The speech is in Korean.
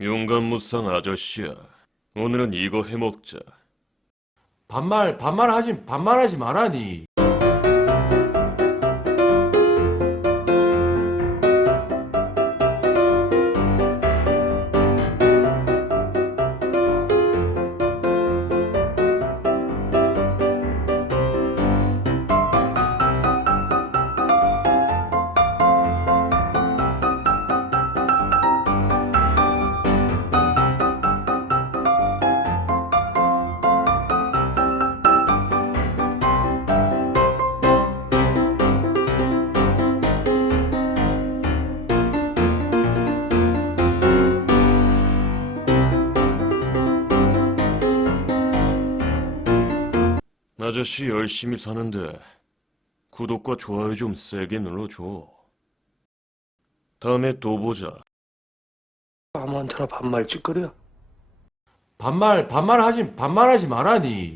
용감무쌍 아저씨야. 오늘은 이거 해먹자. 반말 반말하지 반말하지 말아니. 아저씨 열심히 사는데 구독과 좋아요 좀 세게 눌러줘. 다음에 또 보자. 아무한테나 반말 찌꺼려? 반말 반말하지 반말하지 말아니.